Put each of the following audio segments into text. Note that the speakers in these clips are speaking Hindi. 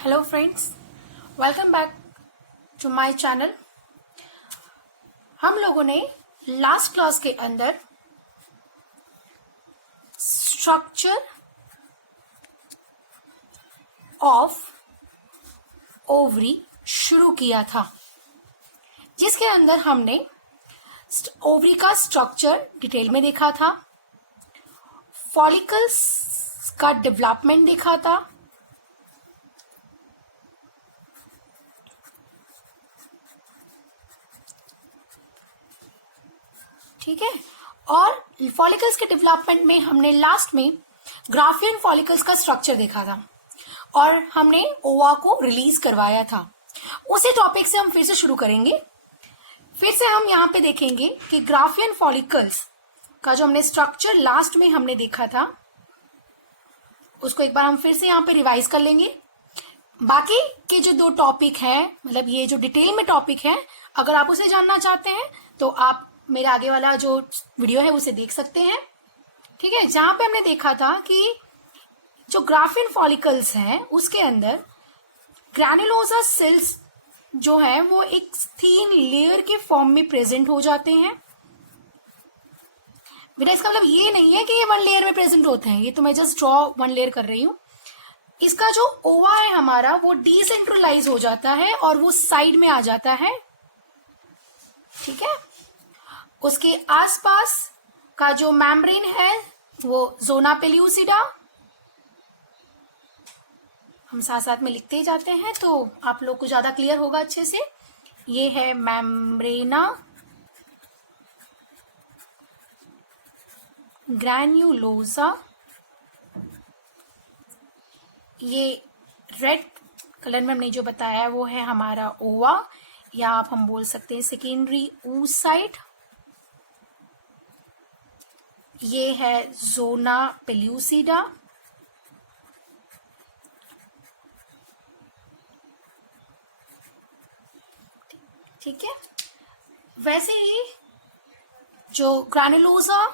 Hello friends, welcome back to my channel. हम लोगों ने लास्ट क्लास के अंदर स्ट्रक्चर ऑफ ओवरी शुरू किया था, जिसके अंदर हमने ओवरी का स्ट्रक्चर डिटेल में देखा था, फॉलिकल्स का डेवलपमेंट देखा था, ठीक है। और फॉलिकल्स के डेवलपमेंट में हमने लास्ट में ग्राफियन फॉलिकल्स का स्ट्रक्चर देखा था और हमने ओवा को रिलीज करवाया था। उसी टॉपिक से हम फिर से शुरू करेंगे। फिर से हम यहाँ पे देखेंगे कि ग्राफियन फॉलिकल्स का जो हमने स्ट्रक्चर लास्ट में हमने देखा था, उसको एक बार हम फिर से यहाँ पे रिवाइज कर लेंगे। बाकी के जो दो टॉपिक हैं, मतलब ये जो डिटेल में टॉपिक है, अगर आप उसे जानना चाहते हैं तो आप मेरा आगे वाला जो वीडियो है उसे देख सकते हैं, ठीक है। जहां पे हमने देखा था कि जो ग्राफियन फॉलिकल्स हैं उसके अंदर ग्रैनुलोसा सेल्स जो है वो एक थिन लेयर के फॉर्म में प्रेजेंट हो जाते हैं। बेटा इसका मतलब ये नहीं है कि ये वन लेयर में प्रेजेंट होते हैं, ये तो मैं जस्ट ड्रॉ वन लेयर कर रही हूं। इसका जो ओवा है हमारा वो डिसेंट्रलाइज हो जाता है और वो साइड में आ जाता है, ठीक है। उसके आसपास का जो मेम्ब्रेन है वो जोना पेल्यूसिडा, हम साथ साथ में लिखते ही जाते हैं तो आप लोग को ज्यादा क्लियर होगा अच्छे से। ये है मेम्ब्रेना ग्रैन्युलोसा, ये रेड कलर में हमने जो बताया वो है हमारा ओवा, या आप हम बोल सकते हैं सेकेंडरी oocyte। ये है जोना पेल्यूसिडा, ठीक है। वैसे ही जो ग्रैनुलोसा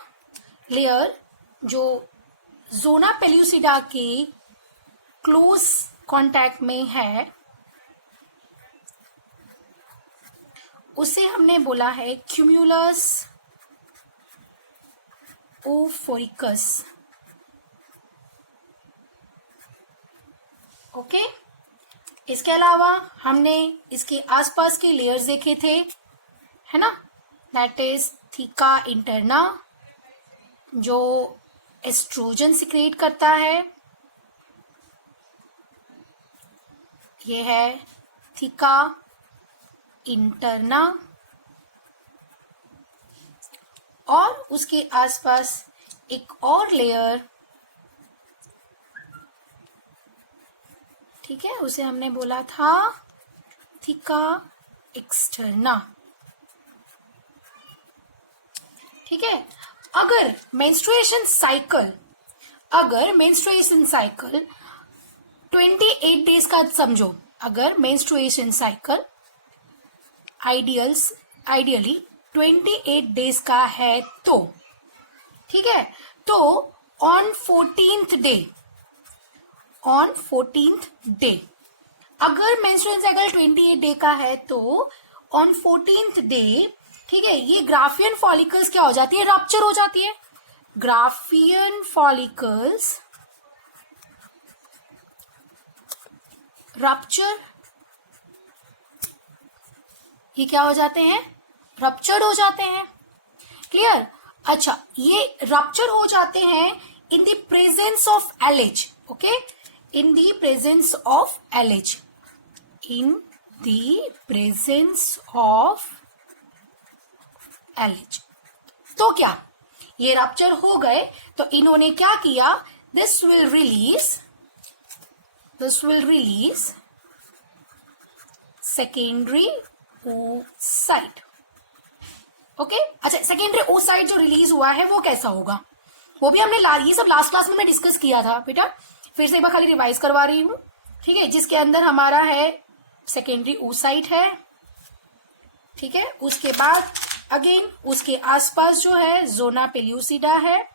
लेयर जो जोना पेल्यूसिडा के क्लोज कांटेक्ट में है, उसे हमने बोला है क्यूमुलस ओफोरिकस, ओके। इसके अलावा हमने इसके आसपास के लेयर्स देखे थे, है ना। दैट इज थीका इंटरना जो एस्ट्रोजन सिक्रेट करता है, ये है थीका इंटरना, और उसके आसपास एक और लेयर, ठीक है, उसे हमने बोला था थीका एक्सटर्ना, ठीक है। अगर मेंस्ट्रुएशन साइकिल 28 डेज का समझो, अगर मेंस्ट्रुएशन साइकिल आइडियली 28 डेज का है तो, ठीक है, तो ऑन 14th डे अगर मेंस्ट्रुएशन साइकिल 28 डे का है तो ऑन 14th डे, ठीक है, ये ग्राफियन फॉलिकल्स क्या हो जाती है, रप्चर हो जाती है। ग्राफियन फॉलिकल्स रप्चर, ये क्या हो जाते हैं, रप्चर्ड हो जाते हैं, क्लियर। अच्छा, ये रप्चर हो जाते हैं in the presence of LH, okay, in the presence of LH, in the presence of LH. तो क्या ये रप्चर हो गए तो इन्होंने क्या किया, this will release secondary oocyte, okay. अच्छा, सेकेंडरी oocyte जो रिलीज हुआ है वो कैसा होगा, वो भी हमने ये सब लास्ट क्लास में मैं डिस्कस किया था बेटा, फिर से एक बार खाली रिवाइज करवा रही हूं, ठीक है। जिसके अंदर हमारा है सेकेंडरी oocyte है, ठीक है। उसके बाद अगेन उसके आसपास जो है जोना पेल्यूसिडा है,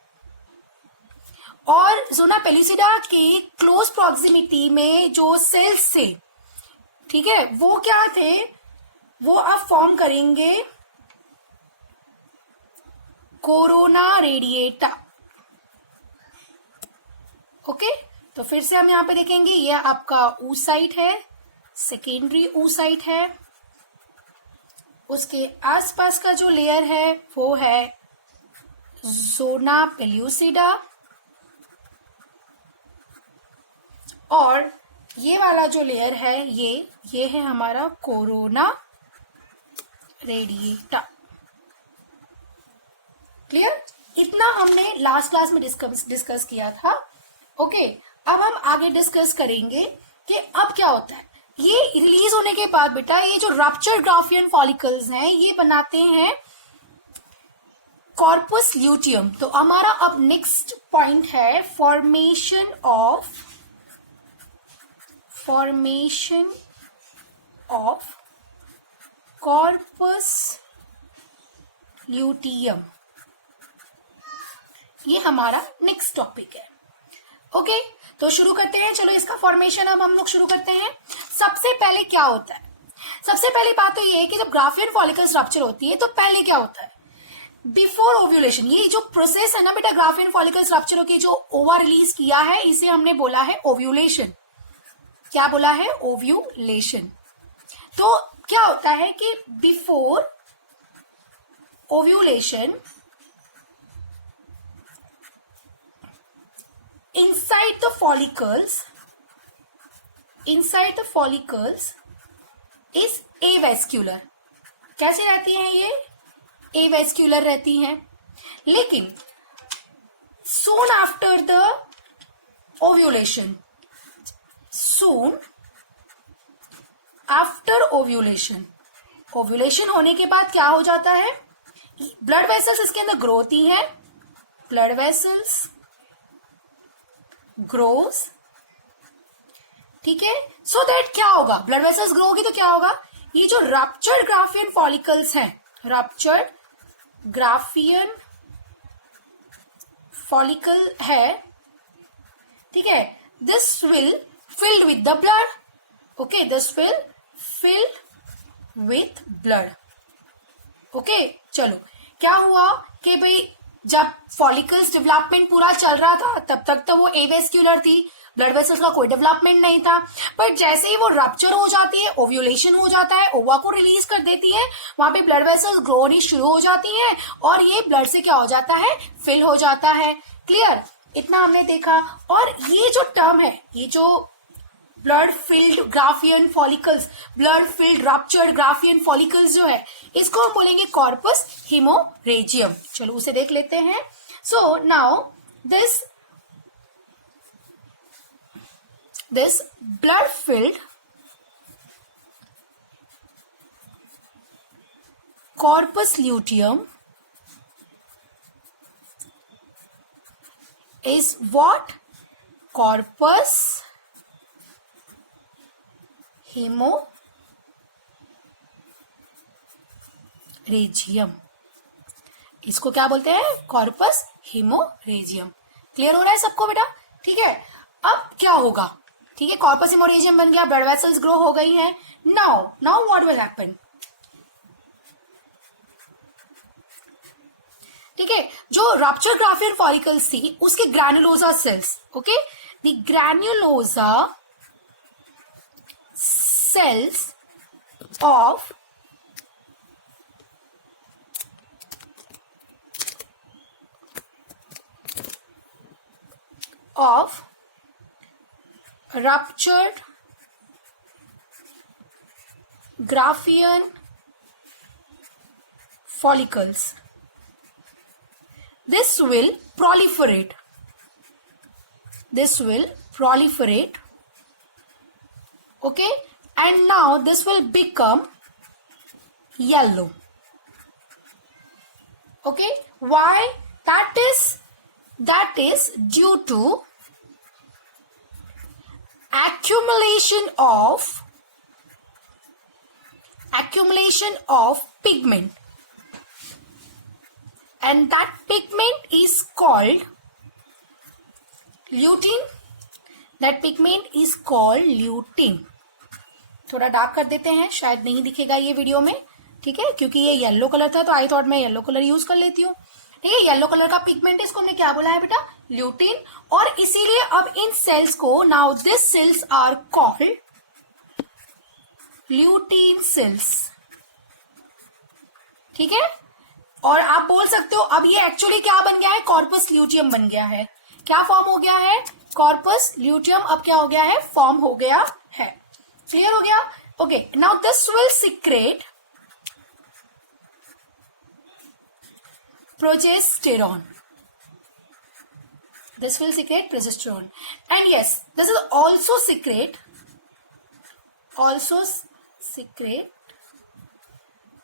और जोना पेलुसिडा के क्लोज प्रॉक्सिमिटी में जो सेल्स थे, ठीक है, वो क्या थे, वो अब फॉर्म करेंगे कोरोना रेडिएटा। ओके, तो फिर से हम यहां पे देखेंगे, ये आपका oocyte है, सेकेंडरी oocyte है, उसके आसपास का जो लेयर है वो है जोना पेलुसिडा, और ये वाला जो लेयर है ये है हमारा कोरोना रेडिएटा। क्लियर? इतना हमने लास्ट क्लास में डिस्कस किया था। ओके, अब हम आगे डिस्कस करेंगे कि अब क्या होता है। ये रिलीज होने के बाद बेटा ये जो रप्चर्ड ग्राफियन फॉलिकल्स हैं ये बनाते हैं कॉर्पस ल्यूटियम। तो हमारा अब नेक्स्ट पॉइंट है फॉर्मेशन ऑफ कॉर्पस ल्यूटियम। ये हमारा नेक्स्ट टॉपिक है। ओके, तो शुरू करते हैं। चलो इसका फॉर्मेशन अब हम लोग शुरू करते हैं। सबसे पहले क्या होता है, सबसे पहली बात तो ये है कि जब ग्राफियन फॉलिकल्स रप्चर होती है तो पहले क्या होता है, बिफोर ओव्यूलेशन। ये जो प्रोसेस है ना बेटा, ग्राफियन फॉलिकल्स रप्चर होकर जो ओवा रिलीज किया है इसे हमने बोला है ओव्यूलेशन। क्या बोला है? ओव्यूलेशन। तो क्या होता है कि before ovulation inside the follicles is avascular। कैसे रहती हैं ये? avascular रहती हैं। लेकिन soon after the ovulation ovulation होने के बाद क्या हो जाता है, ब्लड वेसल्स इसके अंदर ग्रो होती हैं, ब्लड वेसल्स ग्रोस, ठीक है। सो दैट क्या होगा, ब्लड वेसल्स ग्रो होगी तो क्या होगा, ये जो रप्चर्ड ग्राफियन फॉलिकल्स हैं, रप्चर्ड ग्राफियन फॉलिकल है, ठीक है, this will filled with the blood. Okay, this will filled with blood. Okay, चलो क्या हुआ कि भाई जब फॉलिकल्स डेवलपमेंट पूरा चल रहा था तब तक तो वो एवेस्क्यूलर थी, ब्लड वेसल्स का कोई डेवलपमेंट नहीं था। पर जैसे ही वो रप्चर हो जाती है, ओव्यूलेशन हो जाता है, ओवा को रिलीज कर देती है, वहां पे ब्लड वेसल्स ग्रो होनी शुरू हो जाती हैं और ये ब्लड से क्या हो जाता है, फिल हो जाता है। क्लियर? इतना हमने देखा। और ये जो टर्म है, ये जो blood filled Graafian follicles, blood filled ruptured Graafian follicles जो है, इसको हम बोलेंगे कॉर्पस हिमोरेजियम। चलो उसे देख लेते हैं। So now this blood filled corpus luteum is what? Corpus hemoregium। इसको क्या बोलते हैं? कॉर्पस हिमोरेजियम। क्लियर हो रहा है सबको बेटा? ठीक है, अब क्या होगा? ठीक है, कॉर्पस हिमोरेजियम बन गया, ब्लड वेसल्स ग्रो हो गई हैं। Now what will happen? ठीक है, जो रप्चर ग्राफियन फॉलिकल्स थी उसके granulosa cells, okay, the granulosa cells of ruptured graphian follicles, this will proliferate, okay, and now this will become yellow. Okay, why? That is due to accumulation of pigment, and that pigment is called lutein, that pigment is called lutein. थोड़ा डार्क कर देते हैं, शायद नहीं दिखेगा ये वीडियो में, ठीक है, क्योंकि ये येलो कलर था तो आई थॉट मैं येलो कलर यूज कर लेती हूँ। ठीक है, येलो कलर का पिगमेंट इसको हमने क्या बोला है बेटा, ल्यूटीन। और इसीलिए अब इन सेल्स को, now this cells are called lutein cells. ठीक है, और आप बोल सकते हो अब ये एक्चुअली क्या बन गया है, कॉर्पस ल्यूटियम बन गया है। क्या फॉर्म हो गया है, कॉर्पस ल्यूटियम अब क्या हो गया है, फॉर्म हो गया है। क्लियर हो गया? Okay, now this will secret progesterone. This will secrete progesterone, and yes, this is also secrete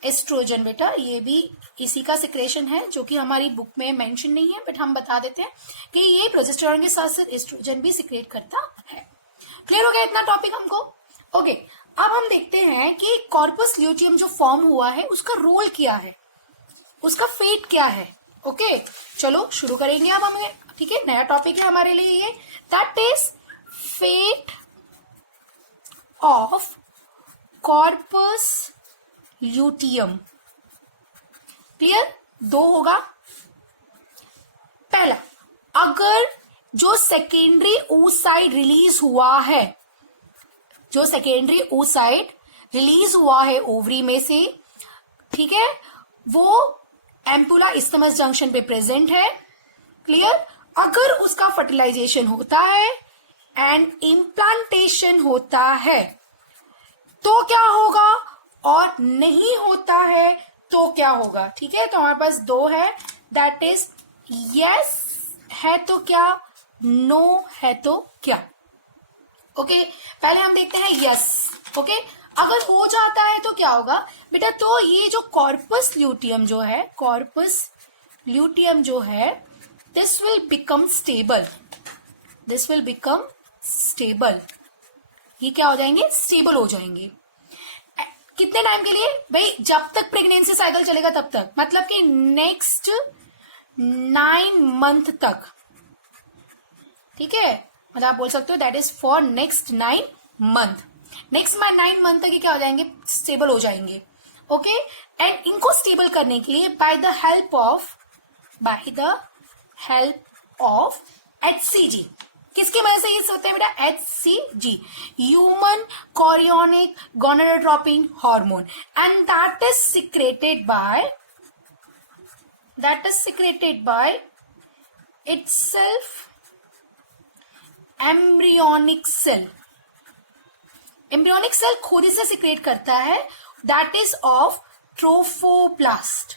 estrogen. बेटा ये भी इसी का सिक्रेशन है, जो कि हमारी बुक में मेंशन नहीं है, बट हम बता देते हैं कि ये प्रोजेस्टेरोन के साथ साथ एस्ट्रोजन भी सिक्रेट करता है। क्लियर हो गया इतना टॉपिक हमको? ओके, अब हम देखते हैं कि कॉर्पस ल्यूटियम जो फॉर्म हुआ है उसका रोल क्या है, उसका फेट क्या है। ओके, चलो शुरू करेंगे अब हमें। ठीक है, नया टॉपिक है हमारे लिए ये, that is fate of corpus luteum. Clear? दो होगा। पहला, अगर जो सेकेंडरी oocyte रिलीज हुआ है, जो सेकेंडरी oocyte रिलीज हुआ है ओवरी में से, ठीक है, वो एम्पुला इस्थमस जंक्शन पे प्रेजेंट है। क्लियर? अगर उसका फर्टिलाइजेशन होता है एंड इम्प्लांटेशन होता है तो क्या होगा, और नहीं होता है तो क्या होगा। ठीक है, तो हमारे पास दो है, दैट इज यस है तो क्या, नो है तो क्या। ओके, पहले हम देखते हैं यस। ओके, अगर हो जाता है तो क्या होगा बेटा, तो ये जो कॉर्पस ल्यूटियम जो है, कॉर्पस ल्यूटियम जो है, this will become stable, this will become stable. ये क्या हो जाएंगे, स्टेबल हो जाएंगे। कितने टाइम के लिए भाई, जब तक प्रेगनेंसी साइकिल चलेगा तब तक, मतलब कि नेक्स्ट 9 मंथ तक। ठीक है, मतलब आप बोल सकते हो that is for next 9 month. Next 9 month तक ये क्या हो जाएंगे, स्टेबल हो जाएंगे। ओके, एंड इनको स्टेबल करने के लिए by the help of HCG, किसकी वजह से ये होते हैं बेटा, HCG, human chorionic gonadotropin hormone, and that is secreted by itself embryonic cell. Embryonic cell खुद ही से सिक्रेट करता है, दैट इज ऑफ ट्रोफोप्लास्ट।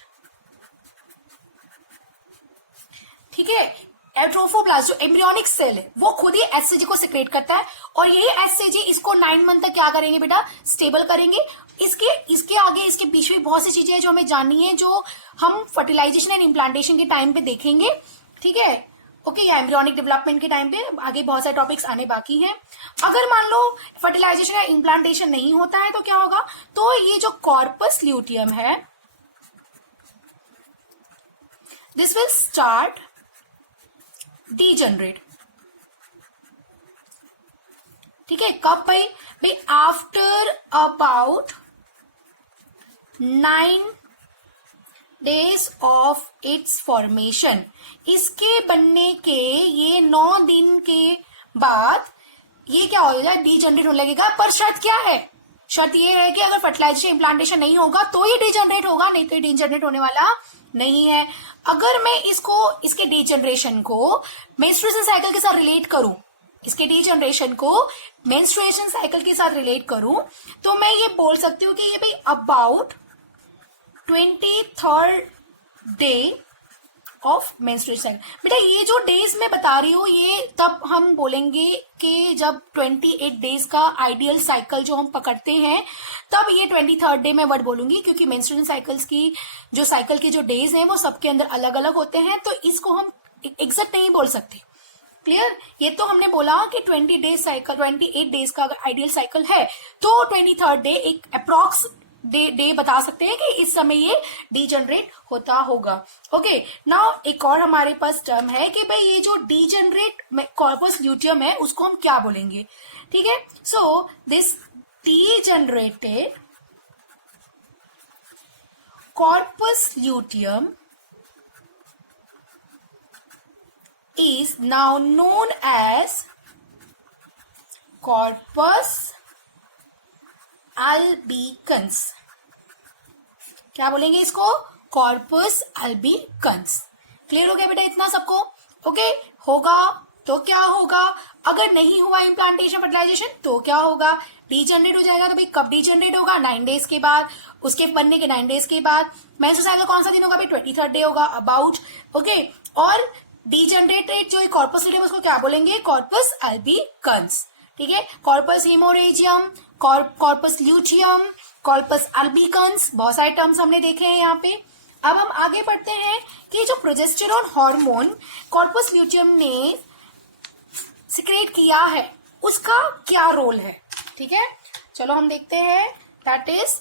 ठीक है, ट्रोफोप्लास्ट जो एम्ब्रियोनिक सेल है वो खुद ही HCG को सिक्रेट करता है, और यही HCG इसको 9 मंथ तक क्या करेंगे बेटा, स्टेबल करेंगे। इसके आगे, इसके बीच में बहुत सी चीजें हैं जो हमें जाननी है, जो हम फर्टिलाइजेशन एंड इम्प्लांटेशन के टाइम पे देखेंगे। ठीक है, ओके, या एम्ब्रियोनिक डेवलपमेंट के टाइम पे आगे बहुत सारे टॉपिक्स आने बाकी हैं। अगर मान लो फर्टिलाइजेशन या इम्प्लांटेशन नहीं होता है तो क्या होगा, तो ये जो कॉर्पस ल्यूटियम है, दिस विल स्टार्ट डीजनरेट। ठीक है, कब भाई after about 9 days of its formation. इसके बनने के ये 9 दिन के बाद ये क्या हो जाएगा, डीजनरेट होने लगेगा। पर शर्त क्या है, शर्त ये है कि अगर फर्टिलाइजेशन इम्प्लांटेशन नहीं होगा तो ये डीजनरेट होगा, नहीं तो ये डीजनरेट होने वाला नहीं है। अगर मैं इसके डीजनरेशन को मेंस्ट्रुएशन साइकिल के साथ रिलेट करूं, इसके डीजनरेशन को मेंस्ट्रुएशन साइकिल के साथ रिलेट करूं, तो मैं ये बोल सकती हूँ कि ये भाई about 23rd day of menstruation cycle. बेटा ये जो डेज मैं बता रही हूँ ये तब हम बोलेंगे कि जब 28 डेज का आइडियल साइकिल जो हम पकड़ते हैं, तब ये 23rd डे में वर्ड बोलूंगी, क्योंकि मेंस्ट्रुएशन साइकिल्स की जो साइकिल के जो डेज हैं वो सबके अंदर अलग अलग होते हैं, तो इसको हम एग्जैक्ट नहीं बोल सकते। क्लियर? ये तो हमने बोला कि 28 डेज का अगर आइडियल साइकिल है तो 23rd डे एक अप्रॉक्स डे बता सकते हैं कि इस समय ये डीजनरेट होता होगा। ओके, नाउ एक और हमारे पास टर्म है कि भाई ये जो डीजनरेट कॉर्पस ल्यूटियम है उसको हम क्या बोलेंगे। ठीक है, so this degenerated corpus luteum is now known as corpus albicans। क्या बोलेंगे इसको? corpus albicans। क्लियर हो गया बेटा इतना सबको? ओके, होगा तो क्या होगा, अगर नहीं हुआ इम्प्लांटेशन फर्टिलाइजेशन तो क्या होगा? डीजनरेट हो जाएगा। तो भाई कब डीजनरेट होगा? 9 डेज के बाद, उसके बनने के 9 डेज के बाद। मेंस्ट्रुअल साइकिल कौन सा दिन होगा भाई? 23rd डे होगा अबाउट। ओके, और डीजनरेटेड जो कॉर्पस ल्यूटियम उसको क्या बोलेंगे? Corpus albicans. ठीक है, corpus haemorrhagicum, corpus luteum, corpus albicans, बहुत सारे टर्म्स हमने देखे हैं यहाँ पे। अब हम आगे बढ़ते हैं कि जो प्रोजेस्टेरॉन हार्मोन कॉर्पस ल्यूटियम ने सिक्रेट किया है उसका क्या रोल है। ठीक है, चलो हम देखते हैं। That is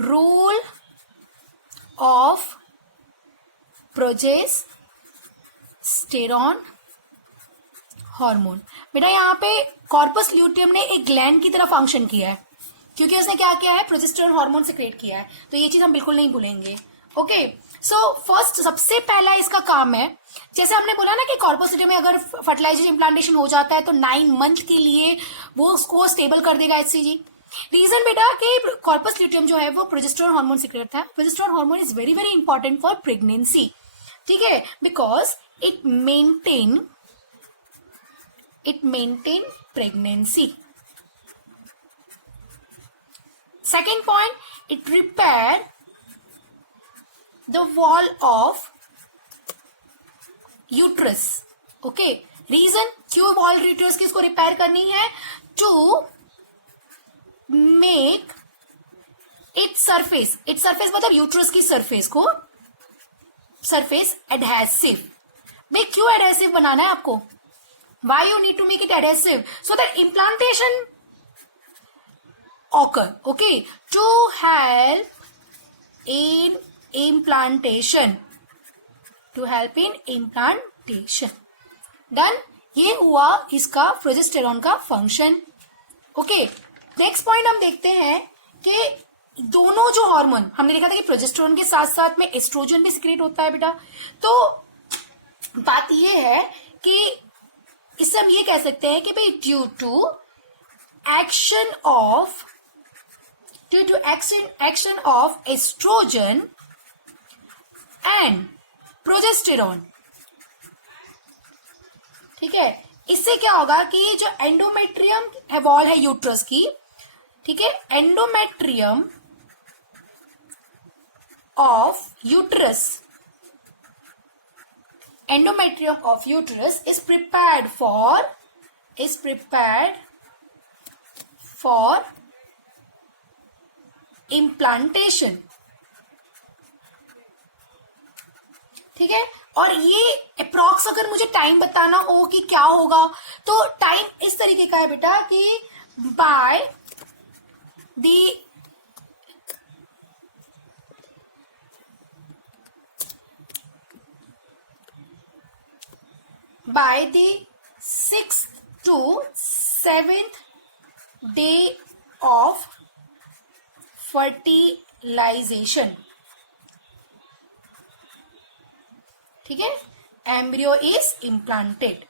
role of progesterone hormone. बेटा यहाँ पे कॉर्पस ल्यूटियम ने एक ग्लैंड की तरह फंक्शन किया है, क्योंकि उसने क्या किया है? प्रोजेस्टेरॉन हार्मोन सिक्रेट किया है। तो ये चीज हम बिल्कुल नहीं भूलेंगे। ओके, सो फर्स्ट सबसे पहला इसका काम है, जैसे हमने बोला ना कि कॉर्पस ल्यूटियम में अगर फर्टिलाइजेशन इम्प्लांटेशन हो जाता है तो 9 मंथ के लिए वो उसको स्टेबल कर देगा HCG। रीजन बेटा कि कॉर्पस ल्यूटियम जो है वो प्रोजेस्टेरॉन हार्मोन सिक्रेट है। Progesterone hormone is very very important for pregnancy. ठीक है, because it maintain pregnancy. Second point, it repair the wall of uterus. Okay, reason क्यों wall uterus की इसको रिपेयर करनी है? To make its surface मतलब यूट्रस की सरफेस को सरफेस एडहेसिव। भाई क्यों एडहेसिव बनाना है आपको? Why you need to make it adhesive? So that implantation occur. Okay, to help in implantation. Done. ये हुआ इसका प्रोजेस्टेरॉन का फंक्शन। ओके, नेक्स्ट पॉइंट हम देखते हैं कि दोनों जो हार्मोन हमने देखा था कि प्रोजेस्टेरॉन के साथ साथ में एस्ट्रोजन भी सिक्रेट होता है बेटा। तो बात ये है कि इससे हम ये कह सकते हैं कि भाई due to action of estrogen and progesterone. ठीक है, इससे क्या होगा कि जो एंडोमेट्रियम है वॉल है यूट्रस की, ठीक है, endometrium of uterus is prepared for implantation। ठीक है, और ये अप्रॉक्स अगर मुझे टाइम बताना हो कि क्या होगा तो टाइम इस तरीके का है बेटा कि bye the 6th to 7th day of fertilization। ठीक है, एम्ब्रियो इज इम्प्लांटेड।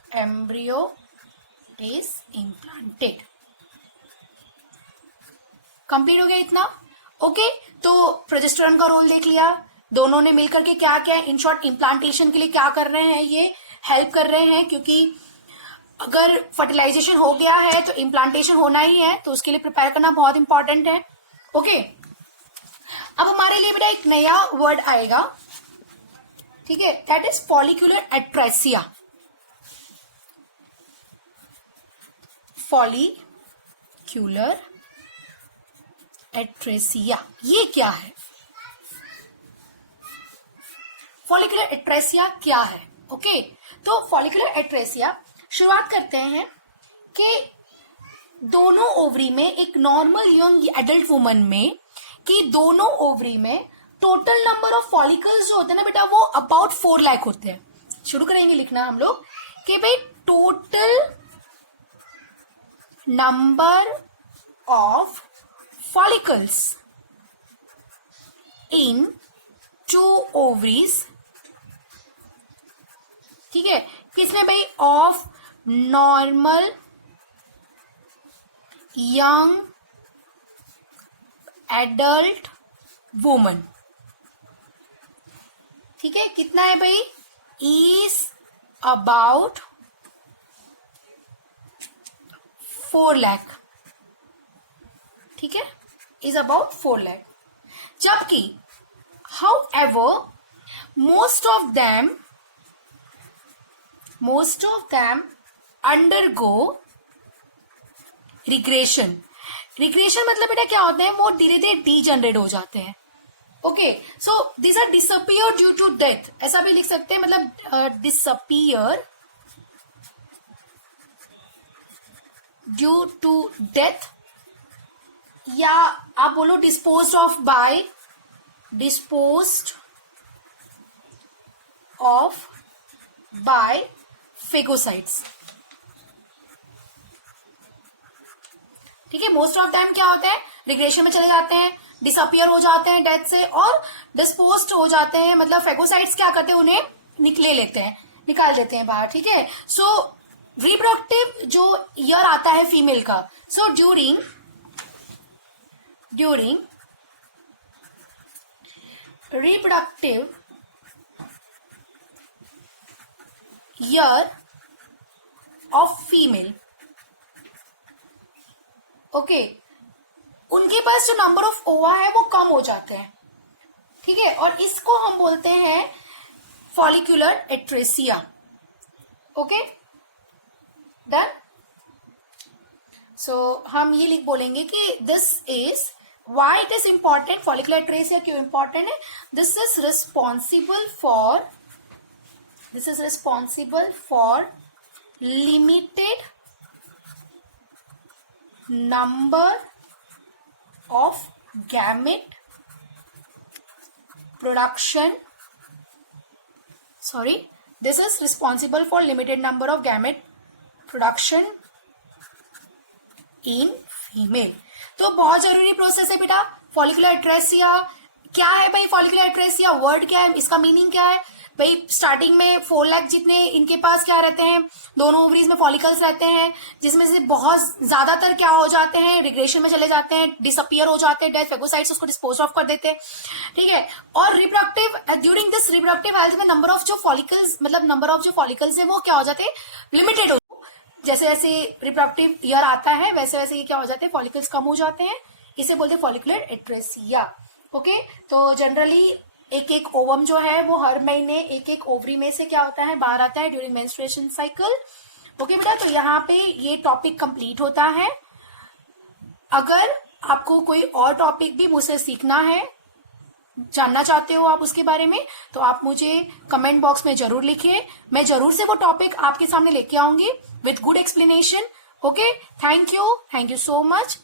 कंप्लीट हो गया इतना। ओके, तो प्रोजेस्टेरॉन का रोल देख लिया, दोनों ने मिलकर के क्या क्या इन शॉर्ट इम्प्लांटेशन के लिए क्या कर रहे हैं, ये हेल्प कर रहे हैं, क्योंकि अगर फर्टिलाइजेशन हो गया है तो इम्प्लांटेशन होना ही है, तो उसके लिए प्रिपेयर करना बहुत इंपॉर्टेंट है। ओके, अब हमारे लिए बेटा एक नया वर्ड आएगा। ठीक है, that is follicular atresia. Follicular atresia ये क्या है? फॉलिक्यूलर एट्रेसिया क्या है? ओके, तो फॉलिक्यूलर एट्रेसिया शुरुआत करते हैं कि दोनों ओवरी में, एक नॉर्मल यंग एडल्ट वुमन में, कि दोनों ओवरी में टोटल नंबर ऑफ फॉलिकल्स जो होते हैं ना बेटा वो अबाउट 4 लाख होते हैं. शुरू करेंगे लिखना हम लोग कि भाई total number of follicles in 2 ovaries. ठीक है, किसमें भाई? Of normal young adult woman. ठीक है, कितना है भाई? Is about 4 lakh. ठीक है, इज अबाउट 4 लाख. जबकि how ever most of them undergo regression. Regression मतलब बेटा क्या होता है? वो धीरे धीरे डीजनरेट हो जाते हैं. Okay, so this are disappear due to death. ऐसा भी लिख सकते हैं, मतलब डिसअपियर ड्यू टू डेथ, या आप बोलो डिस्पोज्ड ऑफ बाय फेगोसाइट्स. ठीक है, मोस्ट ऑफ टाइम क्या होता है? रिग्रेशन में चले जाते हैं, डिसअपियर हो जाते हैं डेथ से, और डिस्पोज्ड हो जाते हैं, मतलब फेगोसाइट्स क्या करते हैं? उन्हें निकाल देते हैं बाहर. ठीक है, सो रिप्रोडक्टिव जो ईयर आता है फीमेल का, so during reproductive year of female, okay, उनके पास जो नंबर ऑफ ओवा है वो कम हो जाते हैं. ठीक है, और इसको हम बोलते हैं follicular atresia. Okay, done. So हम ये बोलेंगे कि this is why it is important. Follicular atresia क्यों इंपॉर्टेंट है? This is responsible for limited number of gamete production. This is responsible for limited number of gamete production in female. तो बहुत जरूरी प्रोसेस है बेटा फॉलिकुलर एट्रेसिया. क्या है भाई फॉलिकुलर एट्रेसिया? वर्ड क्या है, इसका मीनिंग क्या है भाई? स्टार्टिंग में 4 लाख जितने इनके पास क्या रहते हैं? दोनों ओवरीज में फॉलिकल्स रहते हैं, जिसमें से बहुत ज्यादातर क्या हो जाते हैं? रिग्रेशन में चले जाते हैं, डिसअपियर हो जाते हैं, डेथ फेगोसाइट्स उसको डिस्पोज ऑफ कर देते हैं. ठीक है, और reproductive during this reproductive health में नंबर ऑफ जो फॉलिकल्स है वो क्या हो जाते हैं? लिमिटेड हो. जैसे जैसे रिप्रोडक्टिव ईयर आता है वैसे वैसे ये क्या हो जाते हैं? फॉलिकल्स कम हो जाते हैं. इसे बोलते हैं फॉलिकुलर एट्रेसिया. ओके, तो जनरली एक ओवम जो है वो हर महीने एक ओवरी में से क्या होता है? बाहर आता है ड्यूरिंग मेंस्ट्रुएशन साइकिल. ओके बेटा, तो यहाँ पे ये टॉपिक कंप्लीट होता है. अगर आपको कोई और टॉपिक भी मुझसे सीखना है, जानना चाहते हो आप उसके बारे में, तो आप मुझे कमेंट बॉक्स में जरूर लिखिए. मैं जरूर से वो टॉपिक आपके सामने लेके आऊंगी with good explanation. Okay, thank you so much.